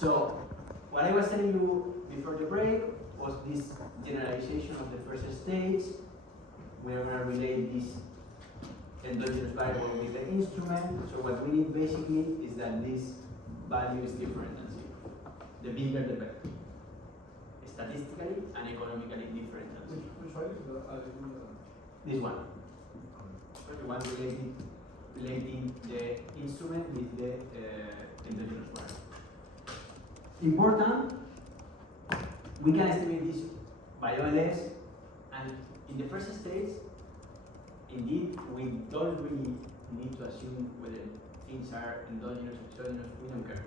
So, what I was telling you before the break was this generalization of the first stage. We are going to relate this endogenous variable with the instrument. So what we need basically is that this value is different than 0. The bigger the better. Statistically and economically different than 0. Which one is This one. The one relating the instrument with the endogenous variable. Important, we can estimate this by OLS, and in the first stage, indeed, we don't really need to assume whether things are endogenous, exogenous, we don't care.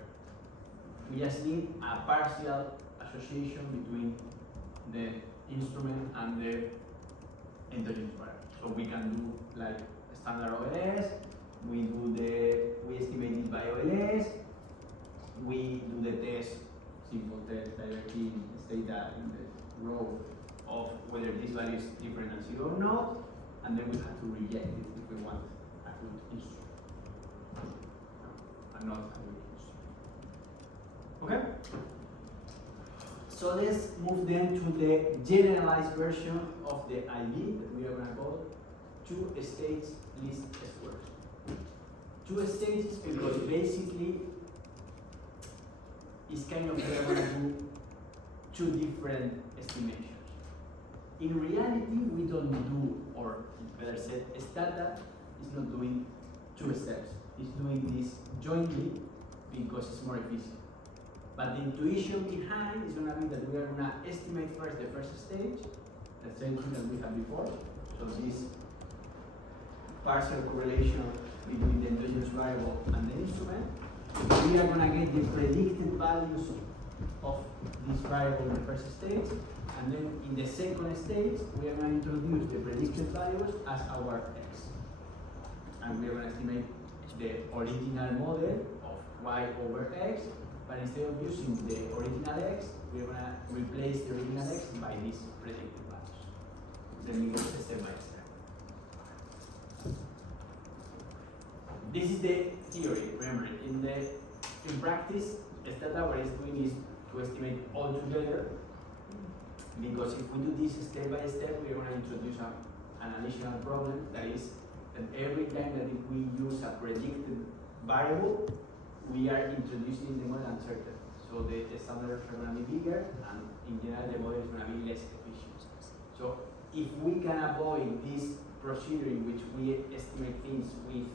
We just need a partial association between the instrument and the endogenous variable. So we can do like standard OLS, we estimate it by OLS, we do the test, simple test directly state that in the row of whether this value is different than 0 or not, and then we have to reject it if we want a good instrument. And not a good instrument. Okay? So let's move then to the generalized version of the ID that we are going to call 2 states least squares. 2 stages because basically it's kind of we are going to do 2 different estimations. In reality, we don't do, or better said, Stata is not doing 2 steps. It's doing this jointly because it's more efficient. But the intuition behind is going to be that we are going to estimate first the first stage, the same thing that we had before. So this partial correlation between the endogenous variable and the instrument. We are going to get the predicted values of this variable in the first stage, and then in the second stage, we are going to introduce the predicted values as our x. And we are going to estimate the original model of y over x, but instead of using the original x, we are going to replace the original x by these predicted values. Then we go step by step. This is the theory, remember. In practice, Stata what it's doing is to estimate all together, because if we do this step by step, we are going to introduce an additional problem, that is that every time that if we use a predicted variable, we are introducing the model uncertain. So the standards are going to be bigger, and in general the model is going to be less efficient. So if we can avoid this procedure in which we estimate things with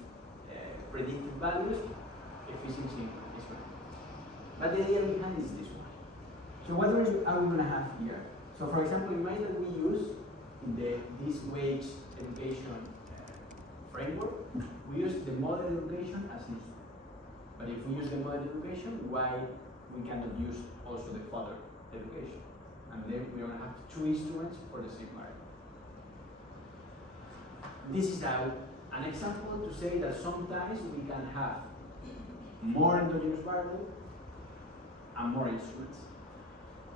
predicted values, efficiency is going to. But the idea behind is this one. So what are we going to have here? So for example, imagine that we use in this wage education framework, we use the model education as instrument. But if we use the model education, why we cannot use also the further education? And then we're going to have 2 instruments for the same variable. This is an example to say that sometimes we can have more endogenous variable and more instruments.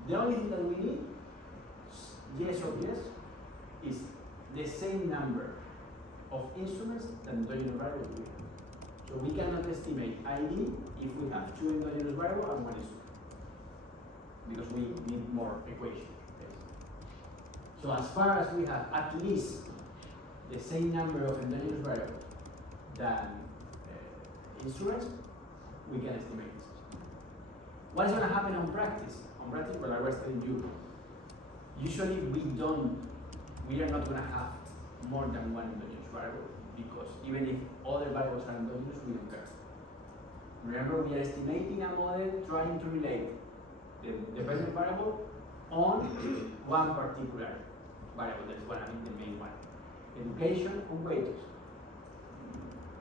The only thing that we need, yes or yes, is the same number of instruments that endogenous variable we have. So we cannot estimate ID if we have 2 endogenous variable and 1 instrument, because we need more equations. So as far as we have at least the same number of endogenous variables than instruments, we can estimate this. What is going to happen on practice? On practice, well, I was telling you, usually we are not going to have more than 1 endogenous variable, because even if other variables are endogenous, we don't care. Remember, we are estimating a model trying to relate the present variable on one particular variable that's going to be the main one. Education on wages,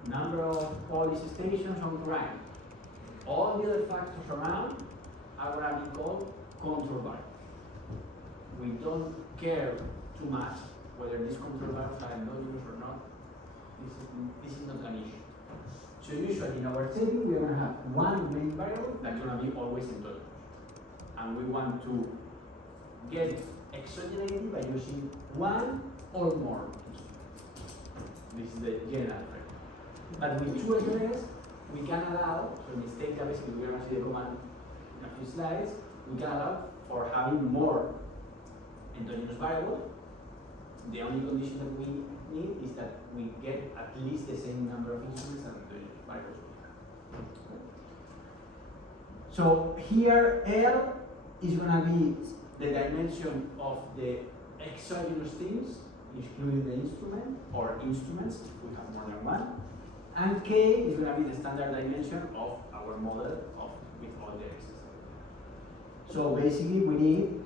number of police stations on crime. All the other factors around are going to be called control variables. We don't care too much whether these control variables are endogenous or not. This is not an issue. So usually in our setting, we are going to have one main variable that's going to be always endogenous. And we want to get exogeneity by using 1 or more. This is the general framework. But with 2 elements, we can allow, so in this data basically we are going to see the command a few slides, we can allow for having more endogenous variables. The only condition that we need is that we get at least the same number of instruments and endogenous variables we have. So here L is going to be the dimension of the exogenous things, including the instrument or instruments if we have more than one. And K is going to be the standard dimension of our model with all the x's. So basically we need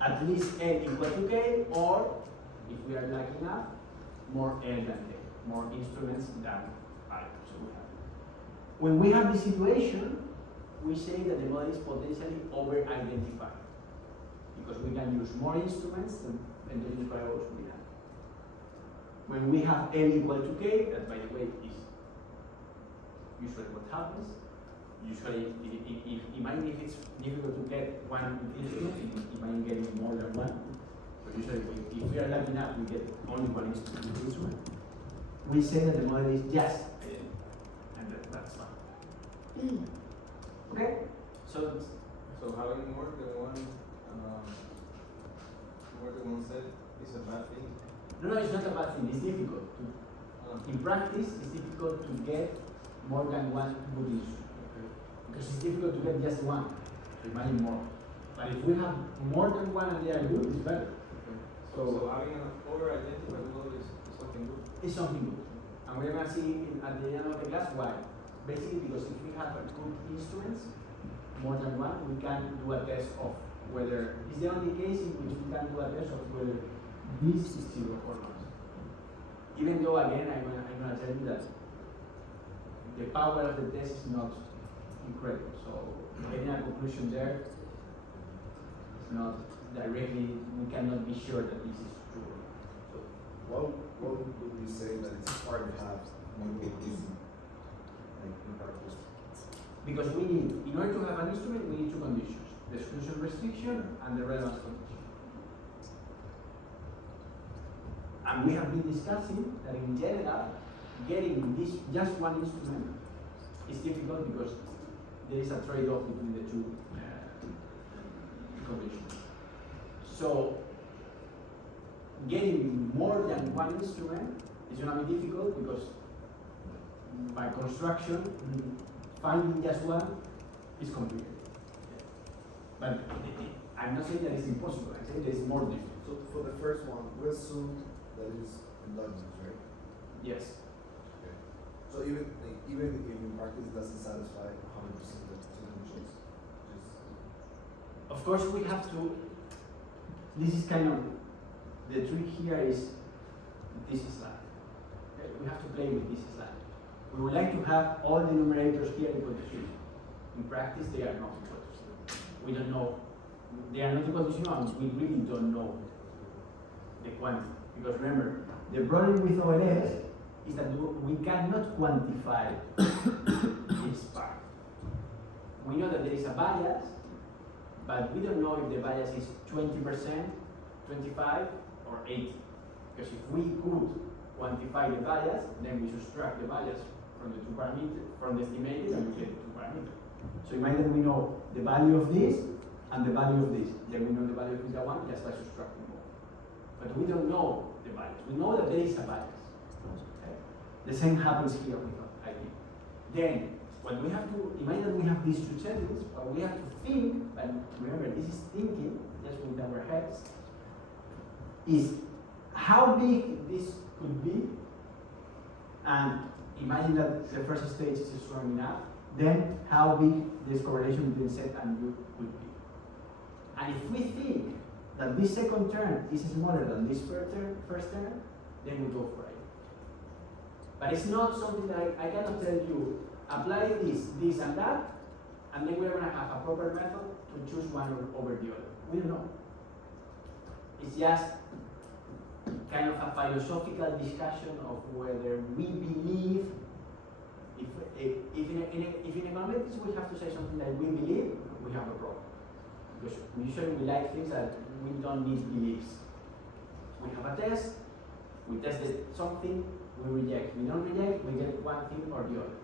at least L equal to K, or if we are lucky enough, more L than K, more instruments than variables. So we have. When we have this situation, we say that the model is potentially over-identified because we can use more instruments than endogenous variables we have. When we have L equal to K, that by the way is usually what happens. Usually, even if it's difficult to get one instrument, it might get more than one. But usually, if we are lucky enough, we get only one instrument. We say that the model is just identical, and that's fine. Okay? So having more than one set is a bad thing? No, it's not a bad thing. It's difficult. In practice, it's difficult to get more than one good instrument. Because it's difficult to get just one, so imagine more. But if we have more than one and they are good, it's better. Okay. So having an over-identified model is something good? It's something good. And we're going to see at the end of the class why. Basically because if we have good instruments, more than one, we can do a test of whether, it's the only case in which we can do a test of whether this is zero or not. Even though again, I'm going to tell you that the power of the test is not incredible. So getting a conclusion there is not directly, we cannot be sure that this is true. So what would you say that it's hard to have multiple reason, like in practice? Because we need, in order to have an instrument, we need two conditions: the exclusion restriction and the relevance condition. And we have been discussing that in general, getting this just one instrument is difficult because there is a trade-off between the two conditions. So getting more than one instrument is going to be difficult because by construction, finding just one is complicated. But I'm not saying that it's impossible, I'm saying that it's more difficult. So for the first one, we assume that is endogenous, right? Yes. Okay. So even if in practice it doesn't satisfy 100% of the conditions, Of course, we have to. This is kind of the trick here is this slide. Okay? We have to play with this slide. We would like to have all the numerators here equal to 0. In practice, they are not equal to 0. We don't know. They are not equal to 0, and we really don't know the quantity. Because remember, the problem with OLS is that we cannot quantify this part. We know that there is a bias, but we don't know if the bias is 20%, 25, or 80. Because if we could quantify the bias, then we subtract the bias from the two parameters, from the estimated, and we get the two parameters. So imagine that we know the value of this and the value of this. Then we know the value of this one just by subtracting both. But we don't know the bias. We know that there is a bias. Okay? The same happens here with ID. Then, when we have to, imagine that we have these two settings, but we have to think, but remember, this is thinking, just with our heads, is how big this could be, and imagine that the first stage is strong enough, then how big this correlation between set and U could be. And if we think that this second term is smaller than this first term, then we go for it. But it's not something that I cannot tell you, apply this and that, and then we're going to have a proper method to choose one over the other. We don't know. It's just kind of a philosophical discussion of whether we believe, if in econometrics we have to say something that we believe, we have a problem. Because usually we like things that we don't need beliefs. We have a test, we tested something, we reject. We don't reject, we get one thing or the other.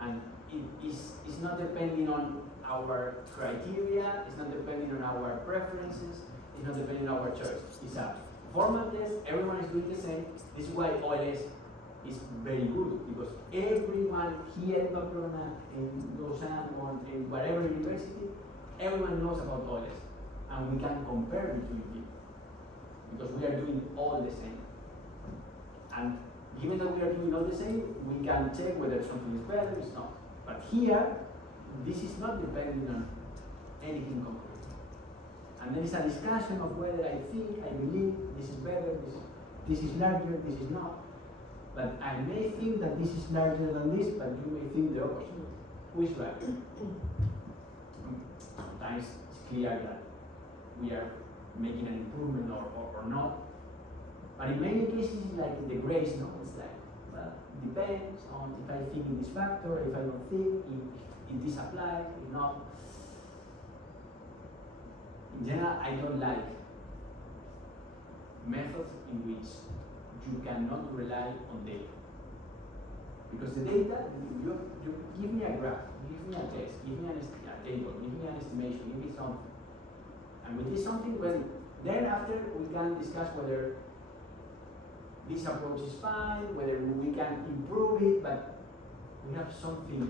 And it's It's not depending on our criteria, it's not depending on our preferences, it's not depending on our choice. It's a formal test, everyone is doing the same. This is why OLS is very good, because everyone here in Pamplona, in Lausanne, or in whatever university, everyone knows about OLS. And we can compare between people, because we are doing all the same. And given that we are doing all the same, we can check whether something is better, it's not. But here, this is not depending on anything concrete. And there is a discussion of whether I think, I believe, this is better, this is larger, this is not. But I may think that this is larger than this, but you may think the opposite. Who is right? Sometimes it's clear that we are making an improvement or not. But in many cases, it's like the grace, no? It's like, well, it depends on if I think in this factor, if I don't think, if this applies, if not. In general, I don't like methods in which you cannot rely on data. Because the data, you give me a graph, give me a test, give me a table, give me an estimation, give me something. And with this something, well, then after we can discuss whether this approach is fine, whether we can improve it, but we have something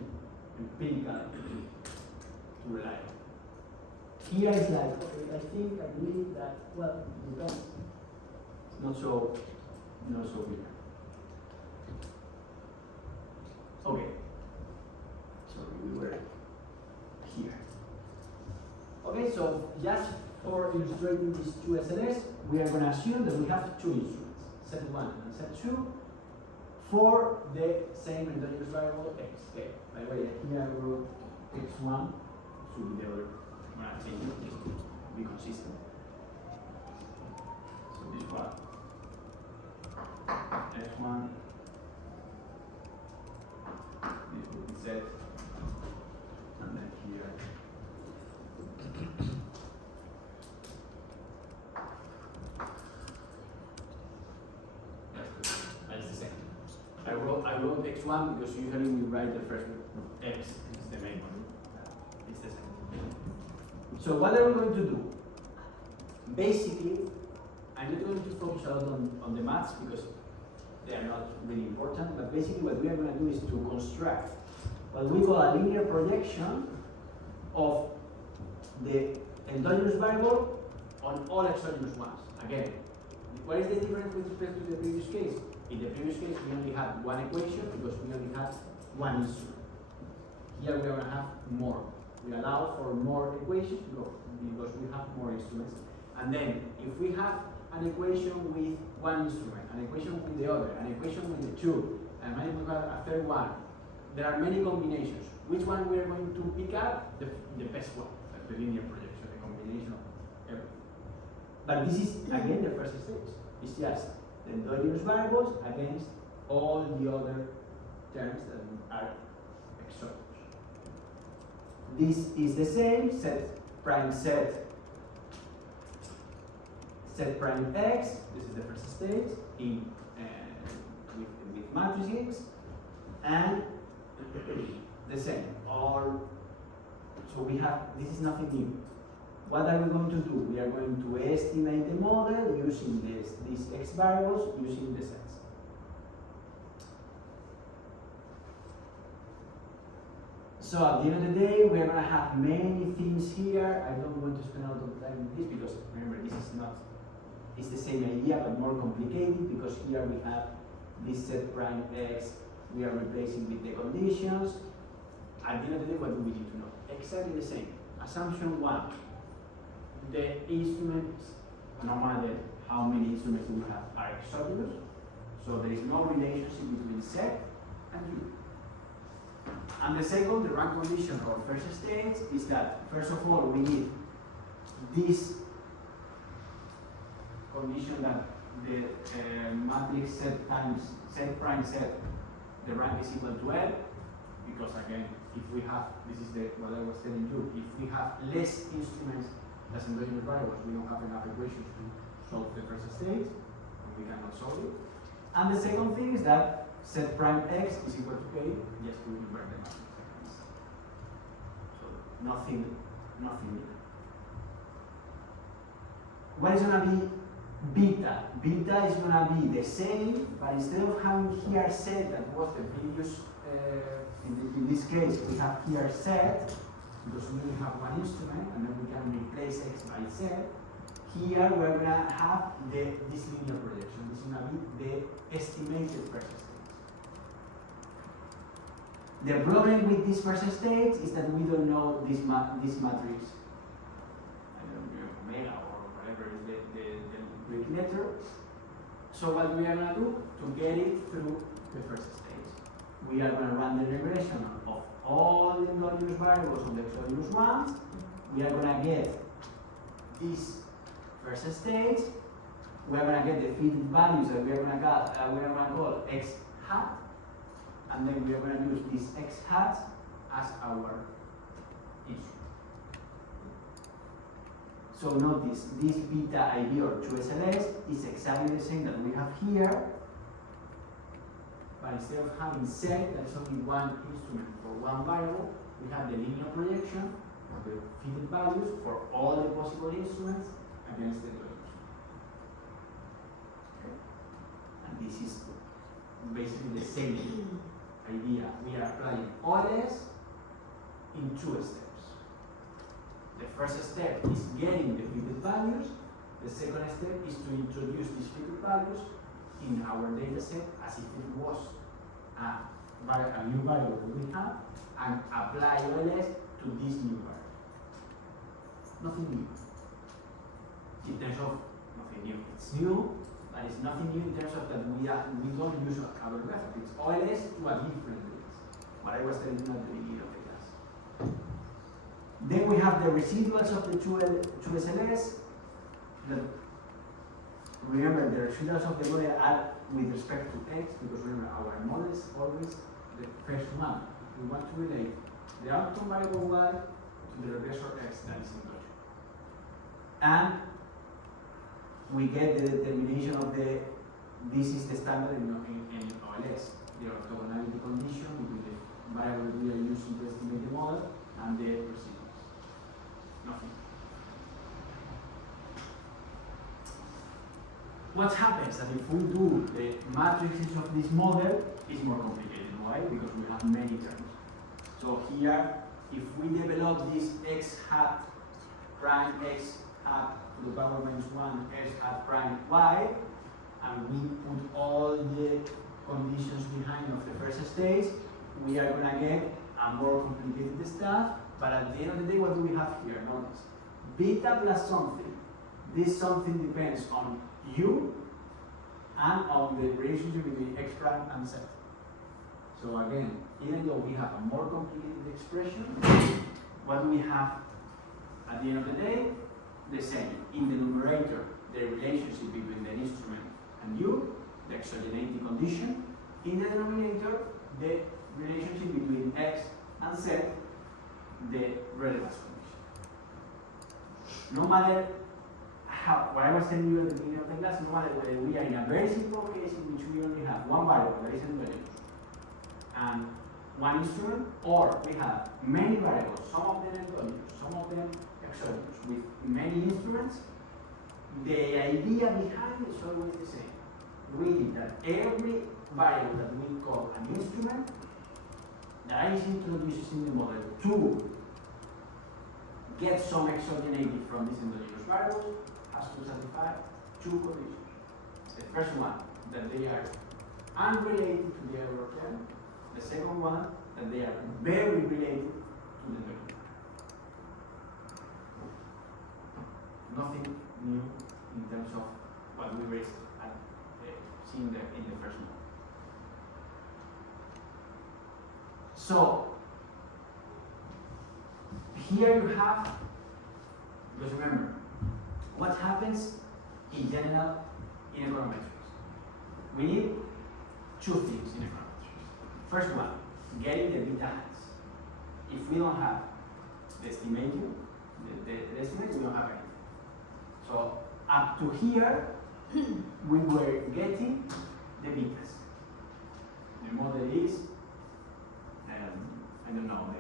empirical to rely on. Here it's like, okay, I think, I believe that, well, it depends. It's not so clear. Okay. So we were here. Okay, so just for illustrating these two SLS, we are going to assume that we have two instruments, set 1 and set 2, for the same endogenous variable x. Okay. By the way, here I wrote x1, should be the other. I'm going to change it just to be consistent. So this one, x1, this will be set, and then here. That's the same. I wrote x1 because usually we write the first one. X is the main one. It's the same. So what are we going to do? Basically, I'm not going to focus a lot on the maths because they are not really important, but basically what we are going to do is to construct what we call a linear projection of the endogenous variable on all exogenous ones. Again, what is the difference with respect to the previous case? In the previous case, we only had one equation because we only had one instrument. Here we are going to have more. We allow for more equations because we have more instruments. And then, if we have an equation with one instrument, an equation with the other, an equation with the two, and maybe we have a third one, there are many combinations. Which one we are going to pick up? The best one, the linear projection, the combination of everything. But this is, again, the first stage. It's just the endogenous variables against all the other terms that are exogenous. This is the same, set prime set prime x, this is the first stage, in, with matrices, and the same. So we have, this is nothing new. What are we going to do? We are going to estimate the model using these x variables, using the sets. So at the end of the day, we're going to have many things here. I don't want to spend a lot of time with this because remember, this is not, it's the same idea but more complicated because here we have this set prime x, we are replacing with the conditions. At the end of the day, what do we need to know? Exactly the same. Assumption 1. The instruments, no matter how many instruments we have, are exogenous. So there is no relationship between set and u. And the second, the rank condition or first stage is that, first of all, we need this condition that the matrix set times set prime set, the rank is equal to L, because again, if we have, this is what I was telling you, if we have less instruments as endogenous variables, we don't have enough equations to solve the first stage, and we cannot solve it. And the second thing is that set prime x is equal to k, just to invert the matrix. nothing new. What is gonna be beta? Beta is gonna be the same, but instead of having here set that was the previous, in this case we have here set, because we only have one instrument, and then we can replace x by z. Here we're gonna have this linear projection. This is gonna be the estimated first state. The problem with this first state is that we don't know this matrix. I don't know, omega or whatever is the Greek letter. So what we are gonna do to get it through the first stage, we are gonna run the regression of all the endogenous variables of the exogenous ones. We are gonna get this first stage. We are gonna get the fitted values that we are gonna call x hat, and then we are gonna use this x hat as our instrument. So notice this beta IB or 2SLS is exactly the same that we have here, but instead of having set, that is only one instrument for one variable, we have the linear projection of the fitted values for all the possible instruments against the values. Okay. And this is basically the same idea. We are applying OLS in two steps. The first step is getting the fitted values. The second step is to introduce these fitted values in our data set as if it was a new variable that we have, and apply OLS to this new variable. Nothing new. In terms of nothing new. It's new, but it's nothing new in terms of that we don't use our method. It's OLS to a different list. What I was telling you at the beginning of the class. Then we have the residuals of the 2SLS. Remember, the residuals of the model are with respect to x, because remember, our model is always the first one. We want to relate the outcome variable y to the regressor x that is endogenous. And we get the determination of this is the standard in OLS, the orthogonality condition between the variable we are using to estimate the model and the residuals. Nothing. What happens that if we do the matrices of this model, it's more complicated. Why? Because we have many terms. So here, if we develop this x hat prime x hat to the power minus 1 x hat prime y, and we put all the conditions behind of the first stage, we are going to get a more complicated stuff. But at the end of the day, what do we have here? Notice beta plus something. This something depends on u and on the relationship between x prime and z. So again, even though we have a more complicated expression, what do we have at the end of the day? The same. In the numerator, the relationship between the instrument and u, the exogeneity condition. In the denominator, the relationship between x and z, the relevance condition. No matter how, what I was telling you at the beginning of the class, no matter whether we are in a very simple case in which we only have one variable that is endogenous and one instrument, or we have many variables, some of them endogenous, some of them exogenous, with many instruments, the idea behind is always the same. We need that every variable that we call an instrument that is introduced in the model to get some exogeneity from these endogenous variables has to satisfy two conditions. The first one, that they are unrelated to the error term. The second one, that they are very related to the term. Nothing new in terms of what we were seeing in the first one. So, here you have, because remember, what happens in general in econometrics? We need two things in econometrics. First one, getting the beta hats. If we don't have the estimation, the estimate, we don't have anything. So up to here, we were getting the betas. The model is, I don't know,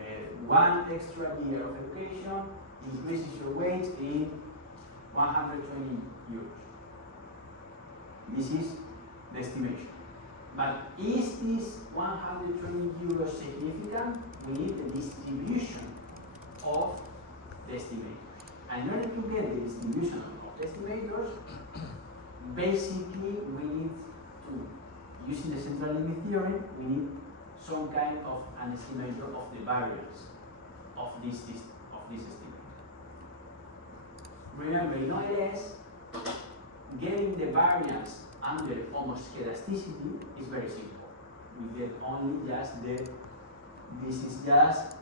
one extra year of education increases your wage in 120 euros. This is the estimation. But is this 120 euros significant? We need the distribution of the estimators. And in order to get the distribution of the estimators, basically we need to, using the central limit theorem, we need some kind of an estimator of the variance of this estimate. Remember, in OLS, getting the variance under homoscedasticity is very simple. We get only just this is just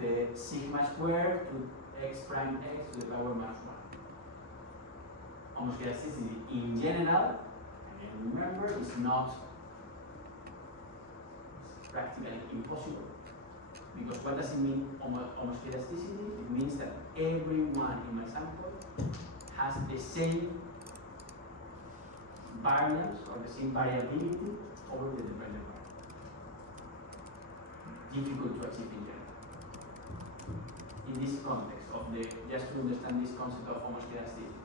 the sigma squared to x prime x to the power minus 1. Homoscedasticity in general, again remember, is not practically impossible. Because what does it mean, homoscedasticity? It means that everyone in my sample has the same variance or the same variability over the dependent variable. Difficult to achieve in general. In this context of the, just to understand this concept of homoscedasticity,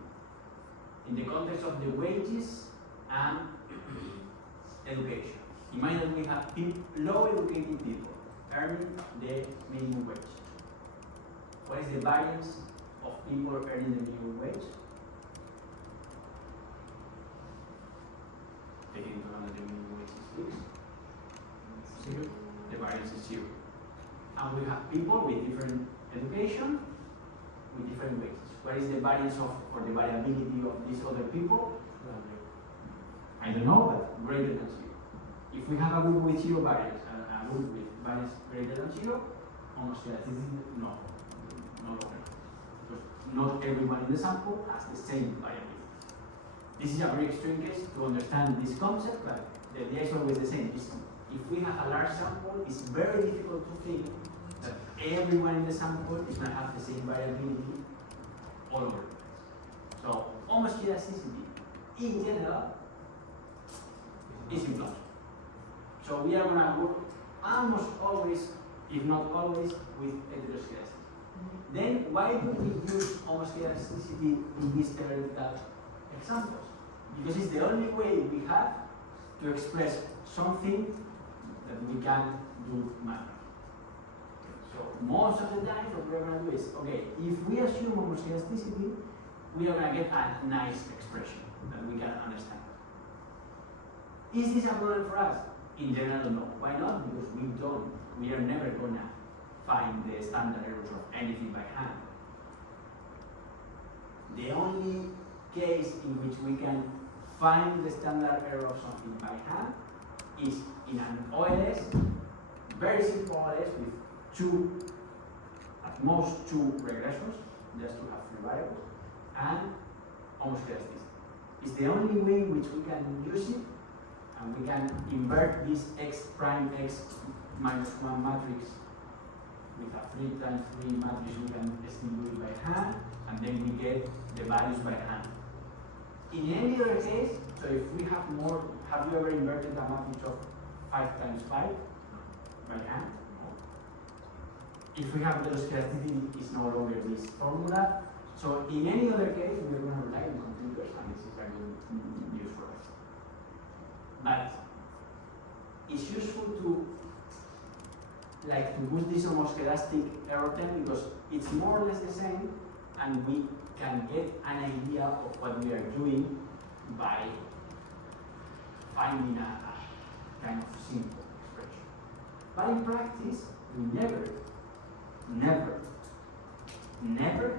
in the context of the wages and education. Imagine that we have low educated people earning the minimum wage. What is the variance of people earning the minimum wage? Taking into account that the minimum wage is fixed. 0. The variance is 0. And we have people with different education, with different wages. What is the variance of, or the variability of these other people? I don't know, but greater than 0. If we have a group with 0 variance and a group with variance greater than 0, homoscedasticity, no longer. Because not everyone in the sample has the same variability. This is a very extreme case to understand this concept, but the idea is always the same. If we have a large sample, it's very difficult to think that everyone in the sample is going to have the same variability all over the place. So, homoscedasticity in general is implausible. So we are going to work almost always, if not always, with heteroscedasticity. Then why do we use homoscedasticity in these theoretical examples? Because it's the only way we have to express something that we can do manually. So most of the time what we're going to do is, okay, if we assume homoscedasticity, we are going to get a nice expression that we can understand. Is this a problem for us? In general, no. Why not? Because we are never going to find the standard errors of anything by hand. The only case in which we can find the standard error of something by hand is in an OLS, very simple OLS with at most two regressions, just to have 3 variables, and homoscedasticity. It's the only way in which we can use it. And we can invert this x prime x minus 1 matrix with a 3 times 3 matrix. We can still do it by hand, and then we get the values by hand. In any other case, so if we have more, have you ever inverted a matrix of 5 times 5 by hand? No. If we have heteroscedasticity, it's no longer this formula. So in any other case, we're going to rely on computers, and this is a good use for us. But it's useful to use this homoscedastic error term because it's more or less the same, and we can get an idea of what we are doing by finding a kind of simple expression. But in practice, we never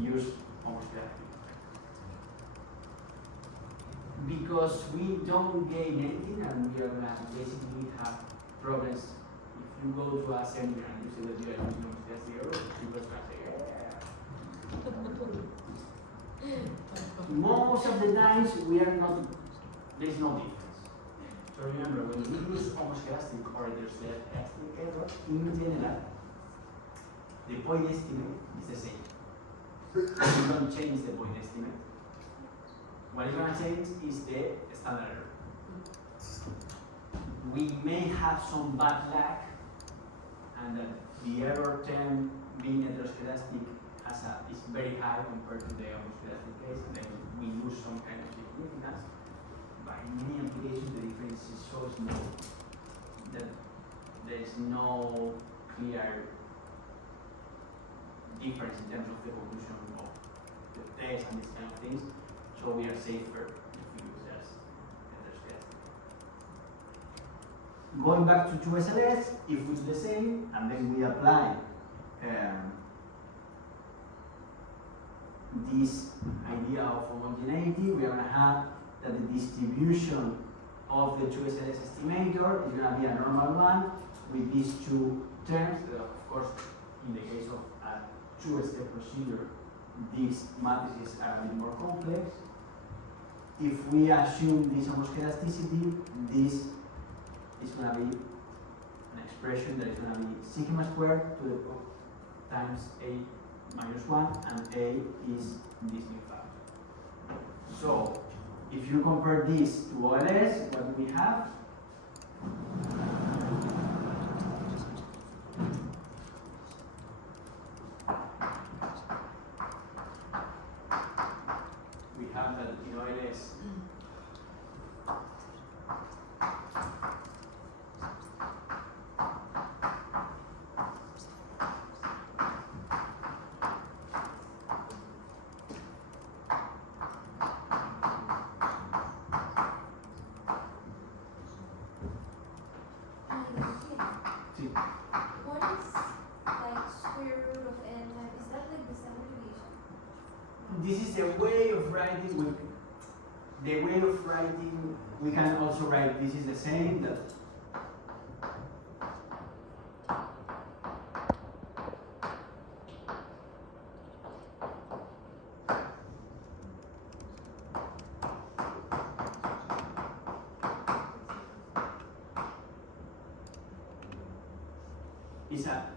use homoscedastic. Because we don't gain anything, and we are going to basically have problems. If you go to a seminar and you say that you are using homoscedastic error, people are going to say, most of the times we are not, there is no difference. So remember, when we use homoscedastic or heteroscedastic error, in general, the point estimate is the same. We don't change the point estimate. What is going to change is the standard error. We may have some bad luck, and that the error term being heteroscedastic is very high compared to the homoscedastic case, and then we lose some kind of significance. But in many applications, the difference is so small that there's no clear difference in terms of the conclusion of the test and these kind of things. So we are safer if we use just heteroscedastic. Going back to 2SLS, if we do the same and then we apply this idea of homogeneity, we are going to have that the distribution of the 2SLS estimator is going to be a normal one with these two terms. Of course, in the case of a two-step procedure, these matrices are a bit more complex. If we assume this homoscedasticity, this is going to be an expression that is going to be sigma squared to the times a minus 1, and a is this new factor. So, if you compare this to OLS, what do we have? We have that in OLS. What is like square root of n times? Is that like the standard deviation? This is a way of writing. The way of writing, we can also write this is the same. That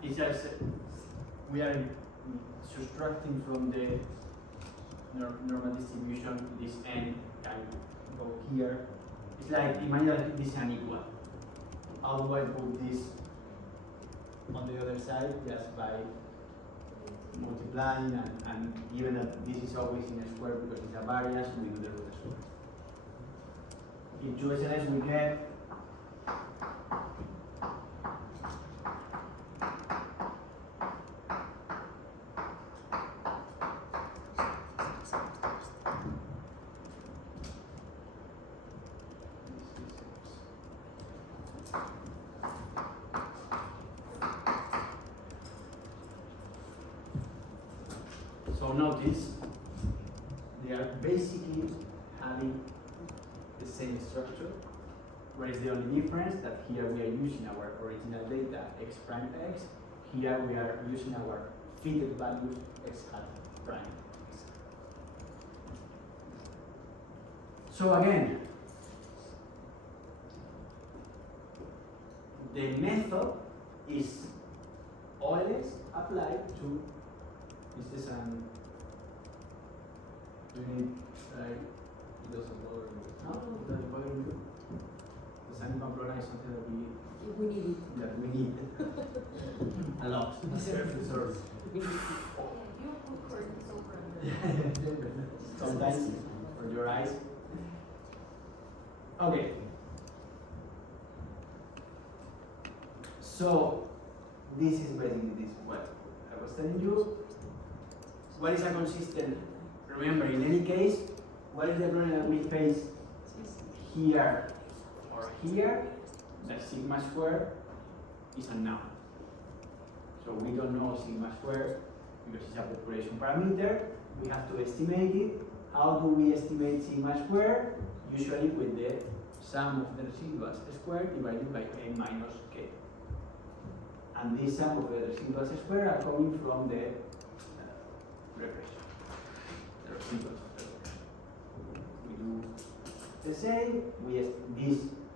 it's just we are subtracting from the normal distribution. This n can go here. It's like imagine that this is unequal. How do I put this on the other side? Just by multiplying and given that this is always in a square because it's a variance, we do the root square. In 2SLS we get so notice they are basically having the same structure. Where is the only difference? That here we are using our original data x prime x. Here we are using our fitted values x hat prime x. So again, the method is always applied to. This is an. We need. It doesn't bother me. No, it doesn't bother me. The San Pamplona is something We need it. that we need a lot. Resource. Yeah, you put curtains over under. Sometimes for your eyes. Okay. So this is basically this what I was telling you. What is a consistent? Remember, in any case, what is the problem that we face here or here? The sigma square is unknown. So we don't know sigma square because it's a population parameter. We have to estimate it. How do we estimate sigma square? Usually with the sum of the residuals squared divided by a minus k. And this sum of the residuals squared are coming from the repression. The residuals of the repression. We do the same.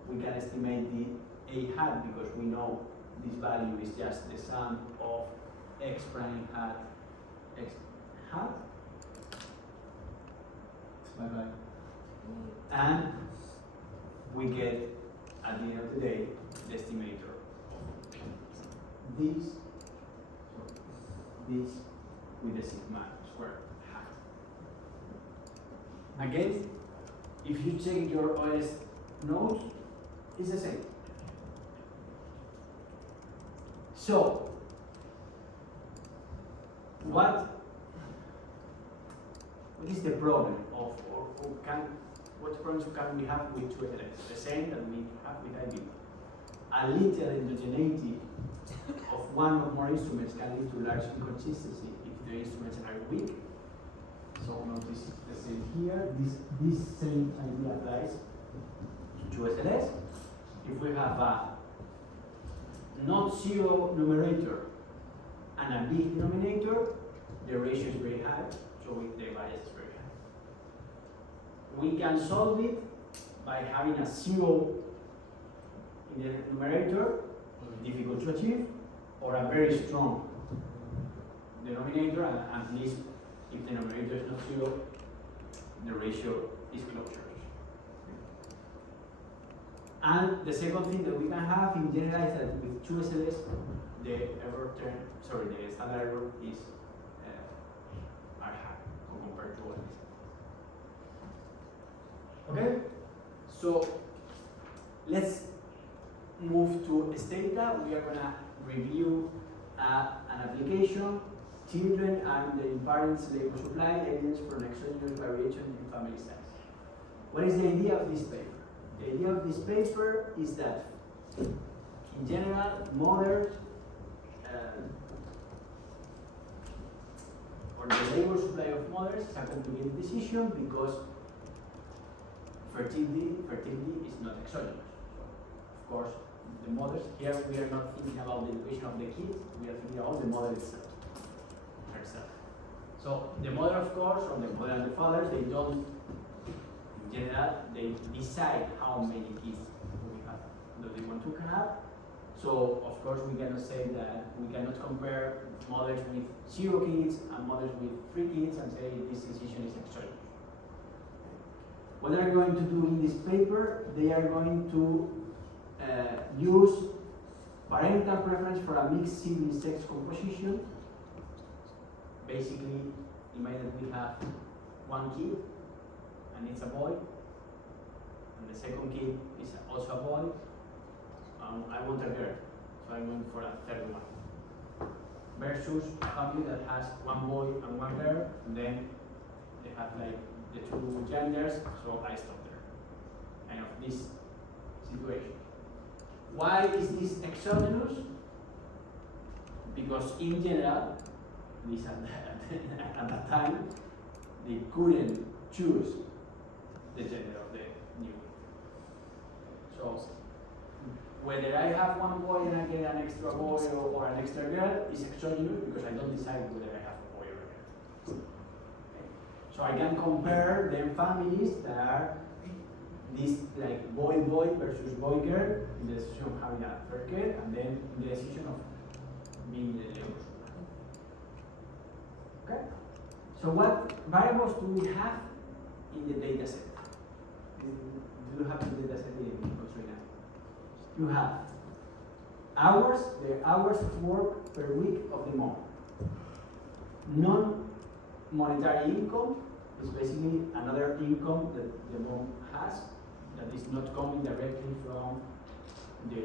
We can estimate the a hat because we know this value is just the sum of x prime hat x hat. Bye-bye. And we get, at the end of the day, the estimator. this, this with the sigma square hat. Again, if you check your OS notes, it's the same. So, what is the problem of, what problems can we have with 2SLS? The same that we have with IB. A little endogeneity of one or more instruments can lead to large inconsistency if the instruments are weak. So notice the same here. This same idea applies to 2SLS. If we have a not zero numerator and a big denominator, the ratio is very high, so the bias is very high. We can solve it by having a zero in the numerator, difficult to achieve, or a very strong denominator, and at least if the numerator is not zero, the ratio is closer. And the second thing that we can have in general is that with 2SLS, the error term, sorry, the standard error is are high compared to OLS. Okay? So let's move to Stata. We are gonna review an application, children and their parents' labor supply, evidence for an exogenous variation in family size. What is the idea of this paper? The idea of this paper is that, in general, mothers or the labor supply of mothers is a complicated decision because fertility is not exogenous. So, of course, the mothers, here we are not thinking about the education of the kids, we are thinking about the mother itself, herself. So the mother, of course, or the mother and the father, they don't, in general, they decide how many kids they want to have. So of course we cannot say that, we cannot compare mothers with 0 kids and mothers with 3 kids and say this decision is exogenous. What they are going to do in this paper, they are going to use parental preference for a mixed sibling sex composition. Basically, imagine we have 1 kid and it's a boy, and the second kid is also a boy. I want a girl, so I'm going for a third one. Versus a family that has 1 boy and 1 girl, and then they have like the 2 genders, so I stop there. Kind of this situation. Why is this exogenous? Because in general, at least at that time, they couldn't choose the gender of the new. So whether I have 1 boy and I get an extra boy or an extra girl is exogenous because I don't decide whether I have a boy or a girl. Okay. So I can compare them families that are this like boy versus boy girl in the decision of having a third kid, and then in the decision of being the labor supply. Okay? So what variables do we have in the data set? Do you have the data set in Constraint? You have hours, the hours of work per week of the mom. Non-monetary income is basically another income that the mom has that is not coming directly from the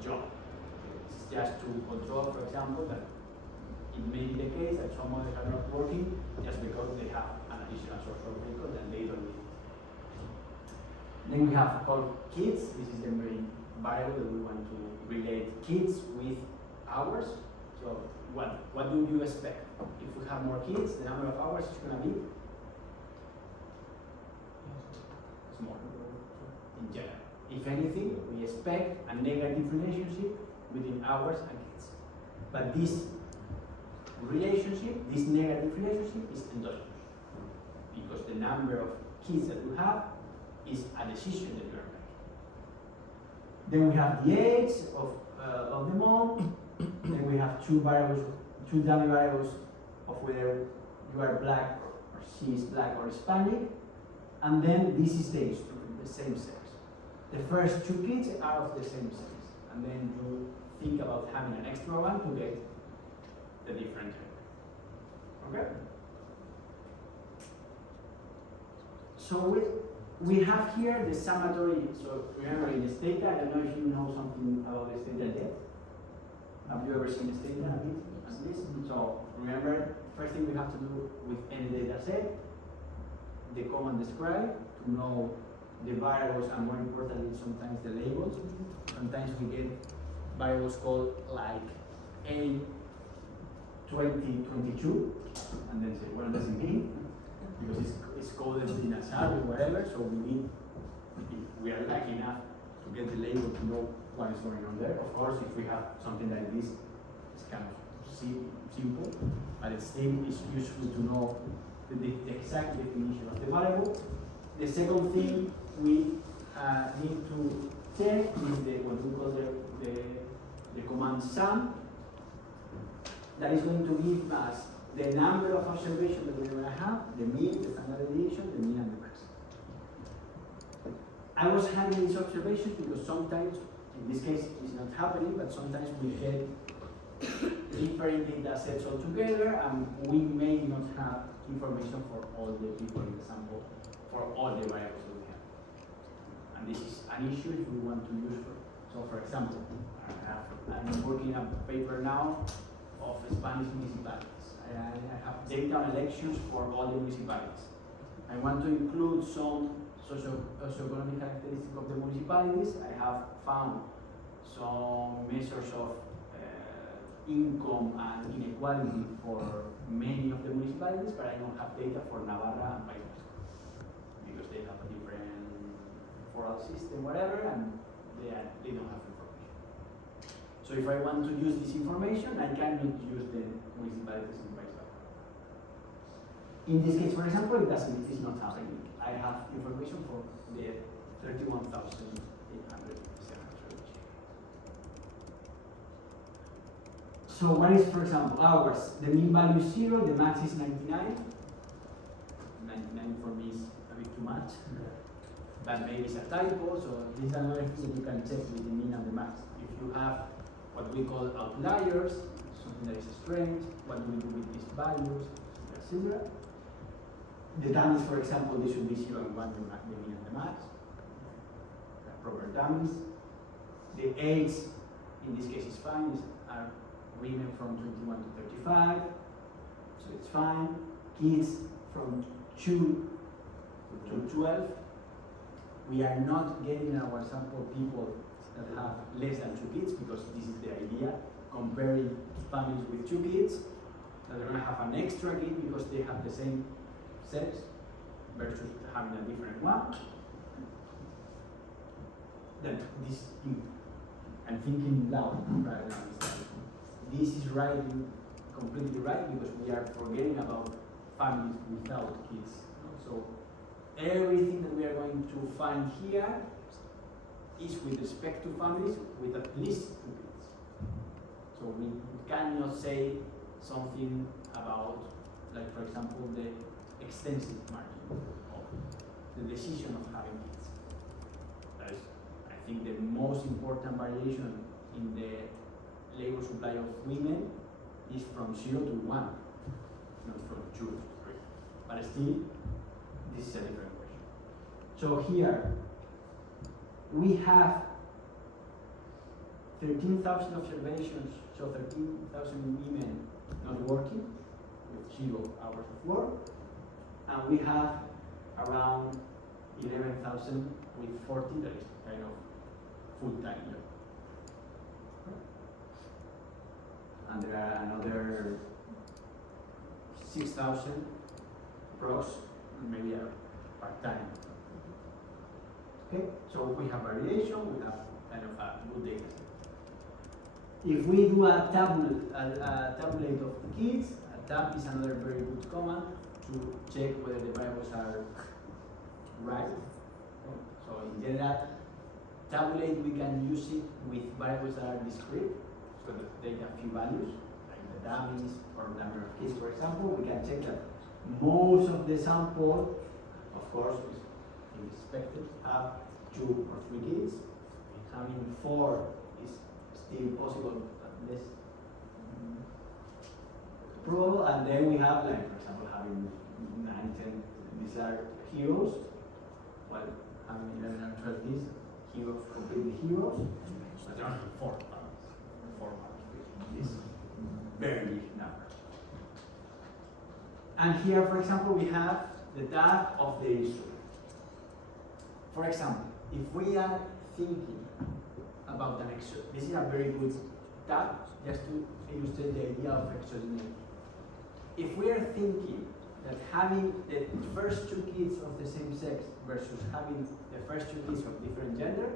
job. It's just to control, for example, that it may be the case that some mothers are not working just because they have an additional source of income that they don't need. Then we have called kids. This is the main variable that we want to relate kids with hours. So what do you expect? If we have more kids, the number of hours is going to be smaller in general. If anything, we expect a negative relationship between hours and kids. But this relationship, this negative relationship is endogenous because the number of kids that we have is a decision that you are making. Then we have the age of the mom. Then we have 2 dummy variables of whether you are black or she is black or Hispanic. And then this is the age group, the same sex. The first 2 kids are of the same sex. And then you think about having an extra one to get the different gender. Okay? So we have here the summatory. So remember in this data, I don't know if you know something about this data yet. Have you ever seen this data at least? So remember, first thing we have to do with any data set, the command describe to know the variables and more importantly sometimes the labels. Sometimes we get variables called like A2022 and then say what does it mean? Because it's coded in a SAR or whatever, so we need, if we are lucky enough to get the label to know what is going on there. Of course, if we have something like this, it's kind of simple, but it's still useful to know the exact definition of the variable. The second thing we need to check is what we call the command sum. That is going to give us the number of observations that we're going to have, the mean, the standard deviation, the mean, and the maximum. I was having these observations because sometimes, in this case it's not happening, but sometimes we get different data sets all together and we may not have information for all the people in the sample, for all the variables that we have. And this is an issue if we want to use so for example, I'm working on a paper now of Spanish municipalities. I have data on elections for all the municipalities. I want to include some socioeconomic characteristics of the municipalities. I have found some measures of income and inequality for many of the municipalities, but I don't have data for Navarra and País Vasco because they have a different foral system, whatever, and they don't have information. So if I want to use this information, I cannot use the municipalities in País Vasco. In this case, for example, it's not happening. I have information for the 31,800. So what is, for example, ours? The mean value is 0, the max is 99. 99 for me is a bit too much, but maybe it's a typo, so this is another thing that you can check with the mean and the max. If you have what we call outliers, something that is strange, what do we do with these values? They're similar. The dummies, for example, this should be 0 and 1, the mean and the max. Proper dummies. The age, in this case, is fine, are women from 21 to 35, so it's fine. Kids from 2 to 12. We are not getting in our sample people that have less than 2 kids because this is the idea, comparing families with 2 kids that are going to have an extra kid because they have the same sex versus having a different one. Then this, I'm thinking loud right now. This is right, completely right, because we are forgetting about families without kids. So everything that we are going to find here is with respect to families with at least 2 kids. So we cannot say something about, like for example, the extensive margin of the decision of having kids. That is, I think, the most important variation in the labor supply of women is from 0 to 1, not from 2 to 3. But still, this is a different question. So here, we have 13,000 observations, so 13,000 women not working, with 0 hours of work, and we have around 11,000 with 40, that is kind of full-time job. And there are another 6,000 pros, maybe are part-time. Okay, so we have variation, we have kind of a good data set. If we do a tabulate of the kids, a tab is another very good command to check whether the variables are right. So in general, tabulate, we can use it with variables that are discrete, so that they have few values, like the dummies or number of kids, for example. We can check that most of the sample, of course, is expected have 2 or 3 kids. Having 4 is still possible, but less probable. And then we have, like, for example, having 9, 10, these are heroes, while having 11 and 12, these heroes, completely heroes, but there are 4 marks, this very big number. And here, for example, we have the tab of the instrument. For example, if we are thinking about an exogenous, this is a very good tab just to illustrate the idea of exogeneity. If we are thinking that having the first 2 kids of the same sex versus having the first 2 kids of different gender,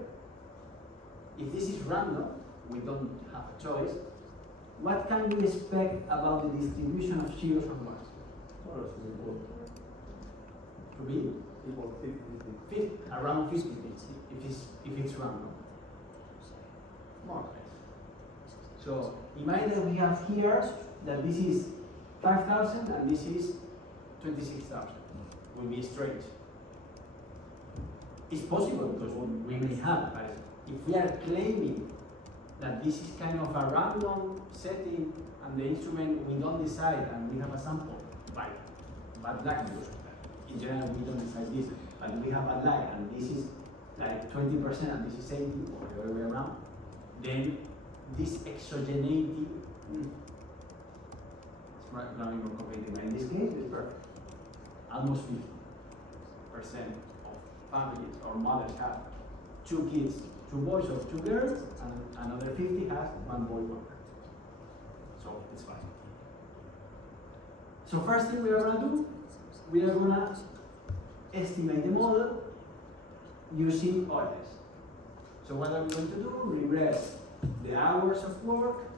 if this is random, we don't have a choice, what can we expect about the distribution of zeros and ones? To be around 50 bits, if it's random. More or less. So imagine that we have here that this is 5,000 and this is 26,000. Will be strange. It's possible because we may have, but if we are claiming that this is kind of a random setting and the instrument we don't decide and we have a sample, by bad luck, in general we don't decide this, but we have a lie and this is like 20% and this is 80 or the other way around, then this exogeneity it's not even complicated, but in this case it's perfect. Almost 50% of families or mothers have 2 kids, 2 boys or 2 girls, and another 50 has 1 boy, 1 girl. So it's fine. So first thing we are gonna do, we are gonna estimate the model using orders. So what are we going to do? Regress the hours of work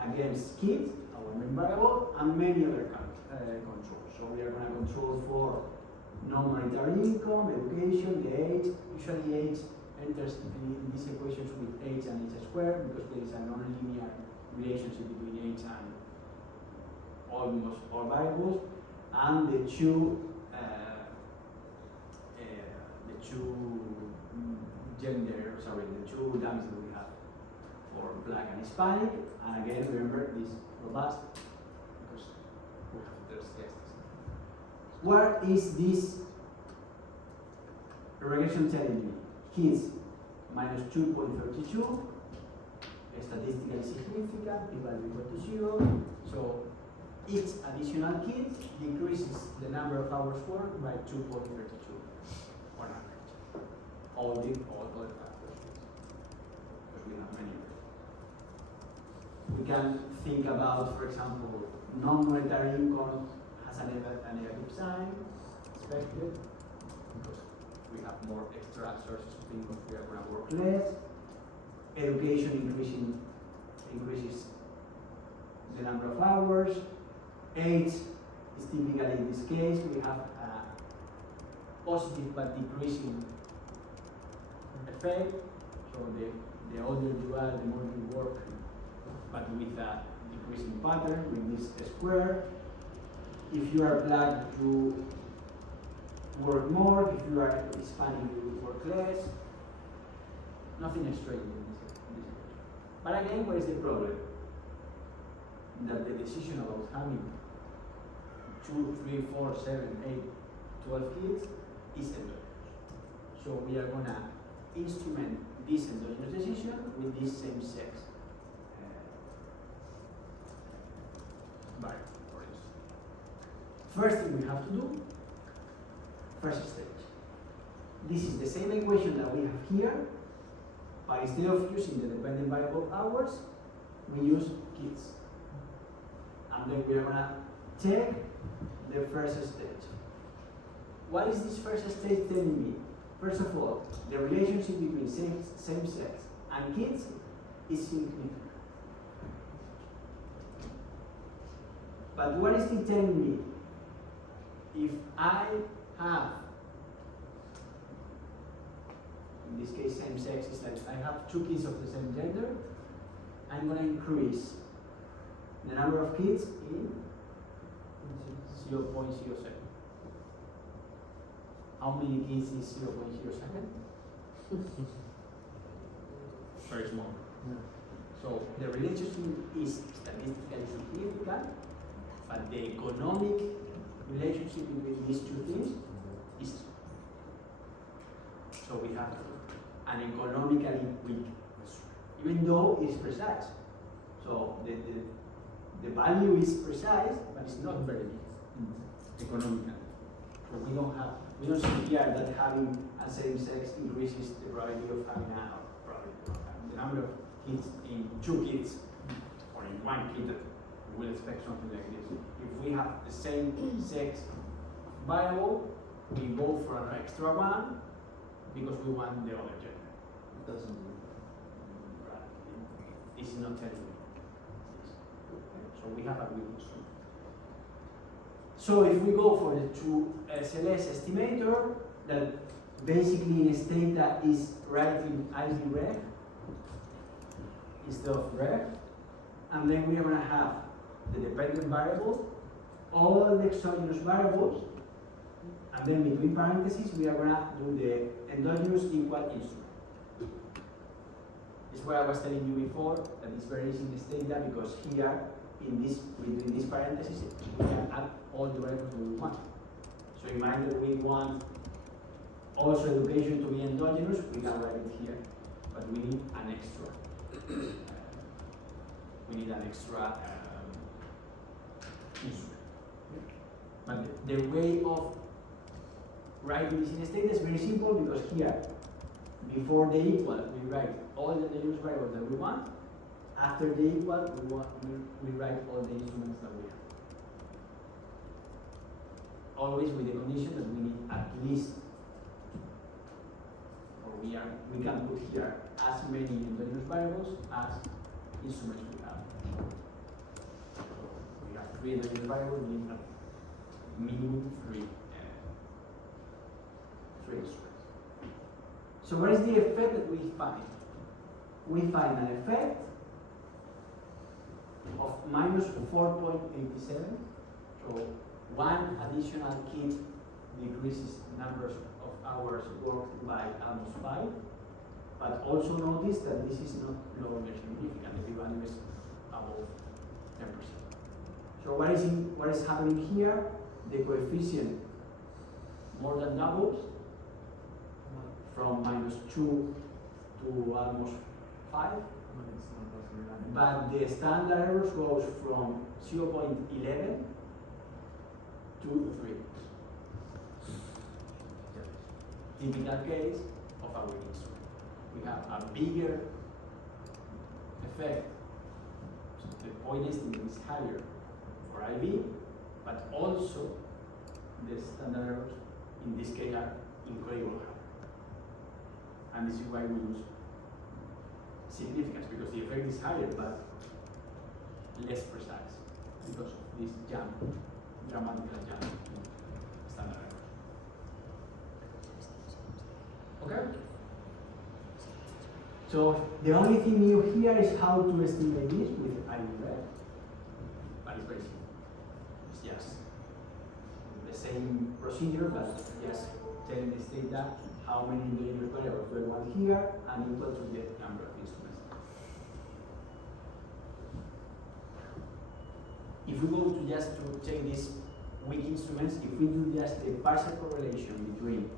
against kids, our main variable, and many other controls. So we are going to control for non-monetary income, education, the age. Usually age enters in these equations with age and h squared because there is a non-linear relationship between age and almost all variables, and the two dummies that we have for black and Hispanic. And again, remember this robust because we have those guests. What is this regression telling me? Kids minus 2.32, statistically significant, p-value equal to 0. So each additional kid decreases the number of hours worked by 2.32 on average. All the factors, because we have many. We can think about, for example, non-monetary income has a negative sign, expected, because we have more extra sources of income, we are going to work less. Education increases the number of hours. Age is typically, in this case, we have a positive but decreasing effect. So the older you are, the more you work, but with a decreasing pattern, with this square. If you are black, you work more. If you are Hispanic, you work less. Nothing strange in this equation. But again, what is the problem? That the decision about having 2, 3, 4, 7, 8, 12 kids is endogenous. So we are going to instrument this endogenous decision with this same sex variable, for instance. First thing we have to do, first stage. This is the same equation that we have here, but instead of using the dependent variable hours, we use kids. And then we are going to check the first stage. What is this first stage telling me? First of all, the relationship between same sex and kids is significant. But what is it telling me? If I have, in this case same sex, is like I have 2 kids of the same gender, I'm going to increase the number of kids in 0.07. How many kids is 0.07? Very small. Yeah. So the relationship is statistically significant, but the economic relationship between these two things is. So we have an economically weak instrument, even though it's precise. So the value is precise, but it's not very big economically. So we don't see here that having a same sex increases the probability of having the number of kids in 2 kids or in 1 kid that we will expect something like this. If we have the same sex variable, we go for an extra one because we want the other gender. It doesn't do Right. This is not telling me. So we have a weak instrument. So if we go for the 2SLS estimator, that basically in state that is writing IV ref instead of ref, and then we are going to have the dependent variable, all the exogenous variables, and then between parentheses we are going to do the endogenous equal instrument. This is what I was telling you before, that it's very easy in state that because here in this between these parentheses we can add all the variables that we want. So imagine that we want also education to be endogenous, we can write it here, but we need an extra. Instrument. But the way of writing this in state is very simple because here, before the equal, we write all the endogenous variables that we want. After the equal, we write all the instruments that we have. Always with the condition that we need at least, or we can put here as many endogenous variables as instruments we have. So we have 3 endogenous variables, we need a minimum 3 instruments. So what is the effect that we find? We find an effect of minus 4.87. So 1 additional kid decreases numbers of hours worked by almost 5. But also notice that this is not lower significant. The value is above 10%. So what is happening here? The coefficient more than doubles from minus 2 to almost 5. But the standard errors goes from 0.11 to 3. Typical case of a weak instrument. We have a bigger effect. So the point estimate is higher for IV, but also the standard errors in this case are incredibly high. And this is why we use significance, because the effect is higher but less precise because of this dramatical jump in standard errors. Okay? So the only thing new here is how to estimate this with IUF, but it's very simple. It's just the same procedure, but just telling this data how many endogenous variables we want here and equal to the number of instruments. If we go to just to check these weak instruments, if we do just the partial correlation between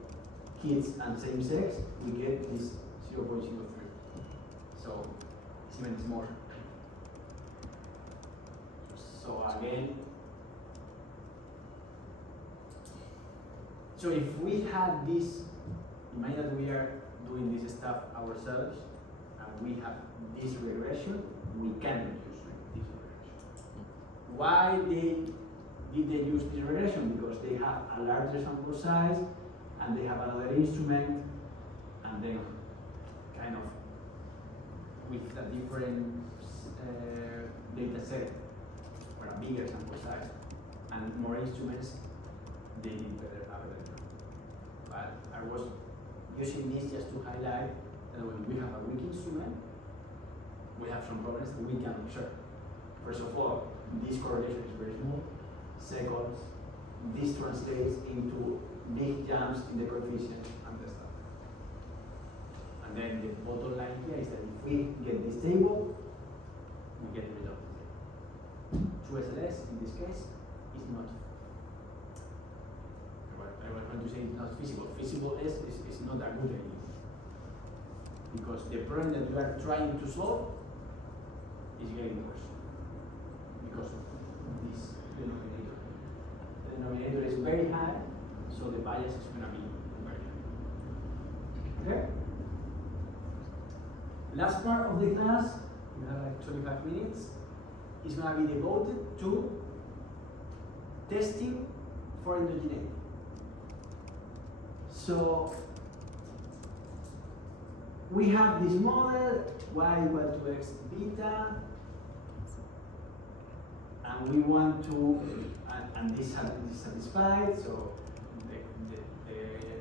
kids and same sex, we get this 0.03. So it's even smaller. So again, so if we had this, imagine that we are doing this stuff ourselves and we have this regression, we cannot use this regression. Why did they use this regression? Because they have a larger sample size and they have another instrument, and then kind of with a different data set or a bigger sample size and more instruments, they did better. But I was using this just to highlight that when we have a weak instrument, we have some problems that we can observe. First of all, this correlation is very small. Second, this translates into big jumps in the coefficient and the stuff. And then the bottom line here is that if we get this table, we get rid of it. 2SLS in this case is not. I was going to say it's not feasible. Feasible is not a good idea. Because the problem that you are trying to solve is getting worse. Because of this denominator. The denominator is very high, so the bias is going to be very high. Okay? Last part of the class, we have like 25 minutes, is going to be devoted to testing for endogeneity. So we have this model, y equal to x beta, and we want to, and this has been satisfied, so the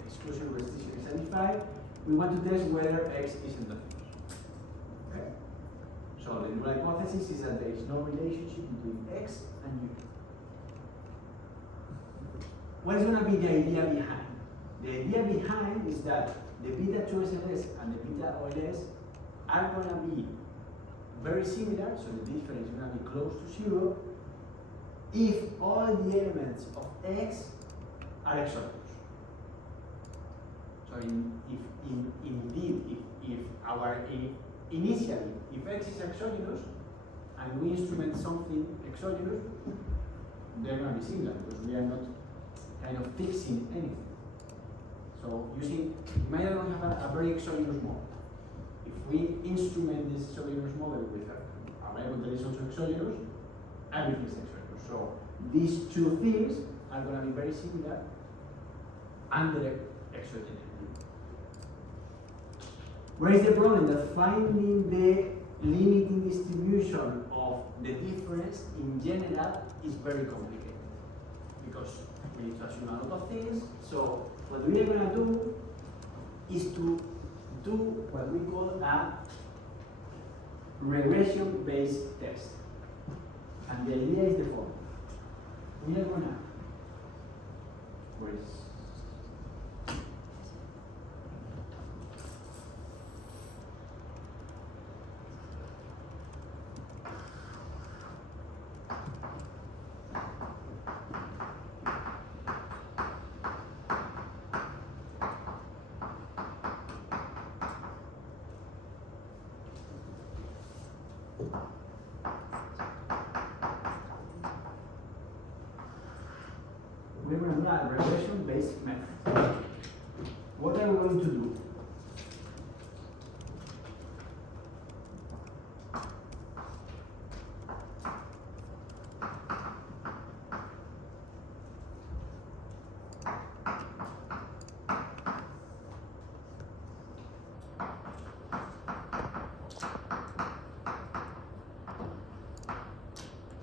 exclusion restriction is satisfied. We want to test whether x is endogenous. Okay? So the null hypothesis is that there is no relationship between x and u. What is going to be the idea behind? The idea behind is that the beta 2SLS and the beta OLS are going to be very similar, so the difference is going to be close to 0 if all the elements of x are exogenous. So if our initially, if x is exogenous and we instrument something exogenous, they're going to be similar because we are not kind of fixing anything. So you see, you might not have a very exogenous model. If we instrument this exogenous model with a variable that is also exogenous, everything is exogenous. So these two things are going to be very similar under exogeneity. Where is the problem? That finding the limiting distribution of the difference in general is very complicated because we need to assume a lot of things. So what we are going to do is to do what we call a regression-based test. And the idea is the following. We are going to, where is, we're going to do a regression-based method. What are we going to do?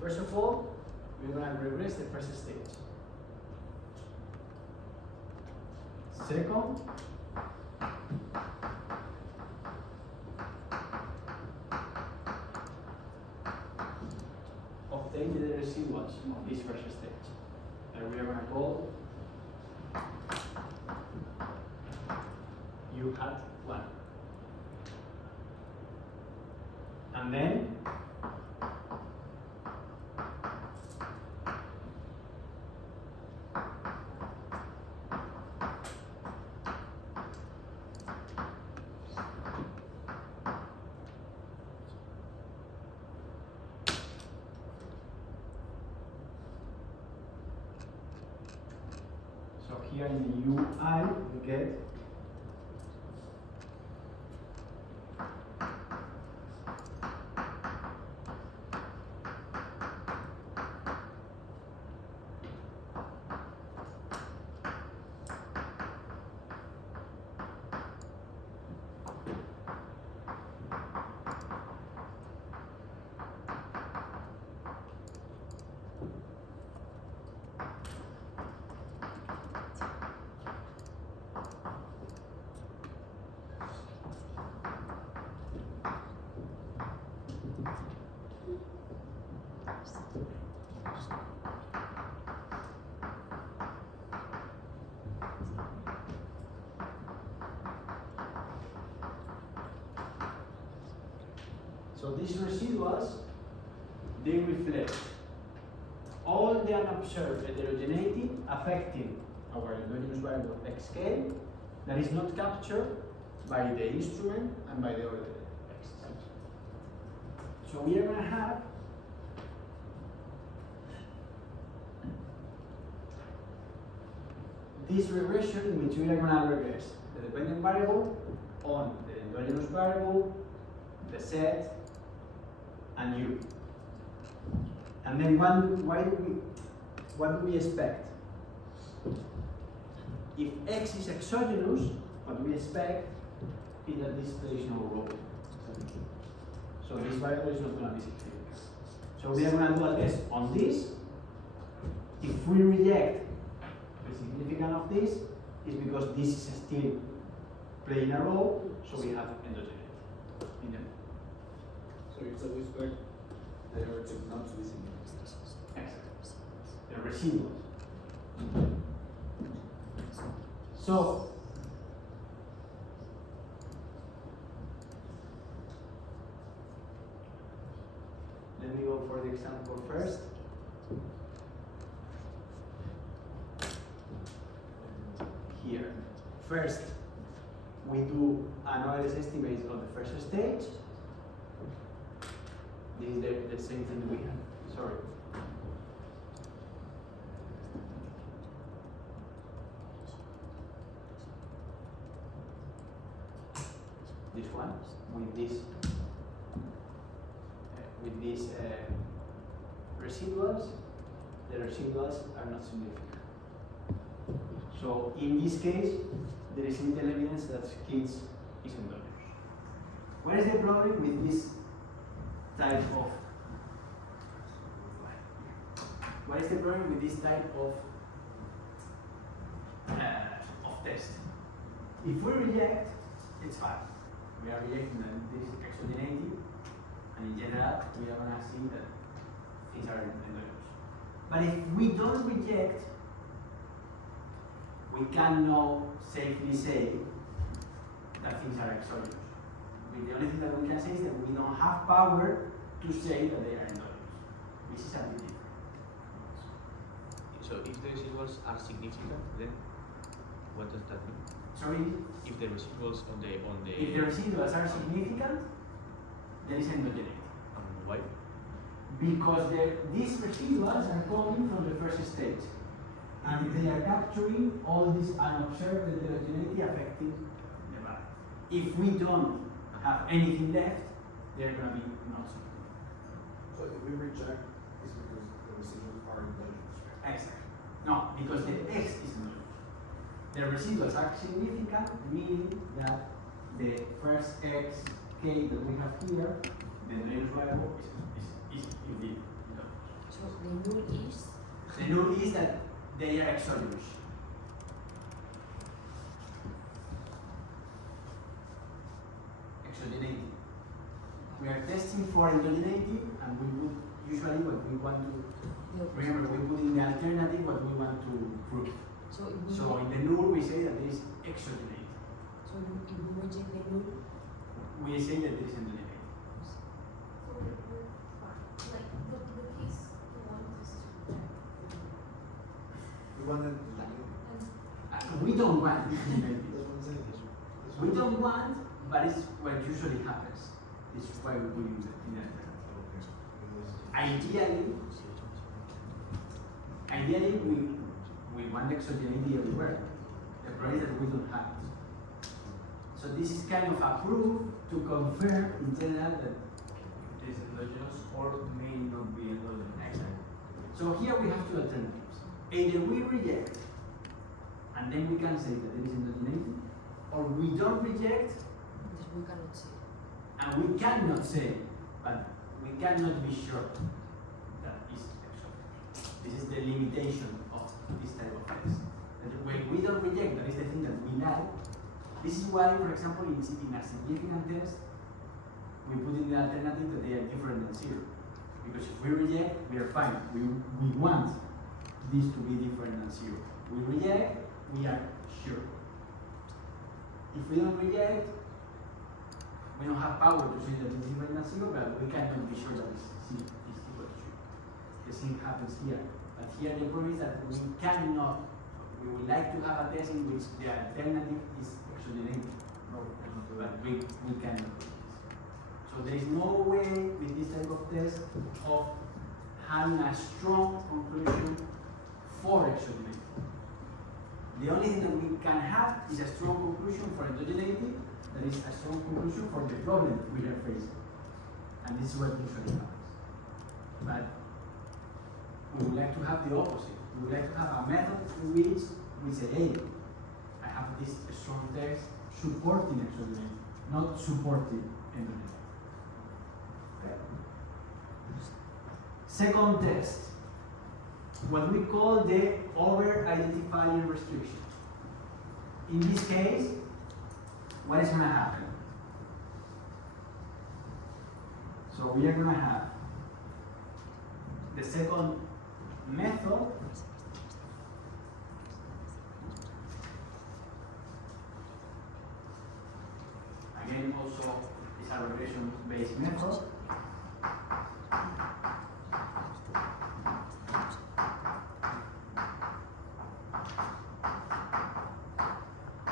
First of all, we're going to regress the first stage. Second, obtain the residuals of this first stage. And we are going to call u hat 1. And then here in the UI we get so these residuals they reflect all the unobserved heterogeneity affecting our endogenous variable xk that is not captured by the instrument and by the other x. So we are going to have this regression in which we are going to regress the dependent variable on the endogenous variable, the set, and u. And then what do we expect? If x is exogenous, what we expect is that this plays no role. So this variable is not going to be significant. So we are going to do a test on this. If we reject the significance of this, is because this is still playing a role, so we have endogeneity in them. So we expect the derivative not to be significant. Excellent. The residuals. So let me go for the example first. Here. First, we do an OLS estimate of the first stage. This is the same thing we have. Sorry. This one with these residuals. The residuals are not significant. So in this case, there is little evidence that kids is endogenous. What is the problem with this type of? What is the problem with this type of test? If we reject, it's fine. We are rejecting this exogeneity, and in general, we are gonna see that things are endogenous. But if we don't reject, we can now safely say that things are exogenous. The only thing that we can say is that we don't have power to say that they are endogenous, which is a bit different. So if the residuals are significant, then what does that mean? Sorry? If the residuals on the If the residuals are significant, there is endogeneity. Why? Because these residuals are coming from the first stage. And they are capturing all this unobserved heterogeneity affecting the body. If we don't have anything left, they're going to be not significant. So if we reject, it's because the residuals are endogenous. Exactly. No, because the X is endogenous. The residuals are significant, meaning that the first X, K that we have here, the endogenous variable is indeed endogenous. So the null is? The null is that they are exogenous. Exogeneity. We are testing for endogeneity, and we would usually what we want to remember. We put in the alternative what we want to prove. So if we, So in the null we say that there is exogeneity. so if we reject the null, We say that there is endogeneity. So we're fine. Like the case you want us to reject. We want them to And We don't want That's what I'm saying. That's we what- don't want, but it's what usually happens. This is why we put in the alternative. Ideally, we want exogeneity everywhere. The problem is that we don't have it. So this is kind of a proof to confirm in general that It is endogenous or may not be endogenous. exactly. So here we have two alternatives. Either we reject, and then we can say that there is endogeneity, or we don't reject, this we cannot say. and we cannot say, but we cannot be sure that is exogenous. This is the limitation of this type of test. That when we don't reject, that is the thing that we like. This is why, for example, in a significant test, we put in the alternative that they are different than zero. Because if we reject, we are fine. We want this to be different than zero. We reject, we are sure. If we don't reject, we don't have power to say that it's different than zero, but we cannot be sure that it's equal to zero. the same happens here. But here the problem is that we cannot, we would like to have a test in which the alternative is exogenate. No, but we cannot do this. So there is no way with this type of test of having a strong conclusion for exogenate. The only thing that we can have is a strong conclusion for endogeneity, that is a strong conclusion for the problem we are facing. And this is what usually happens. But we would like to have the opposite. We would like to have a method in which we say, hey, I have this strong test supporting exogenate, not supporting endogenate. Okay. Second test, what we call the over-identifying restriction. In this case, what is going to happen? So we are going to have the second method again also is a regression-based method.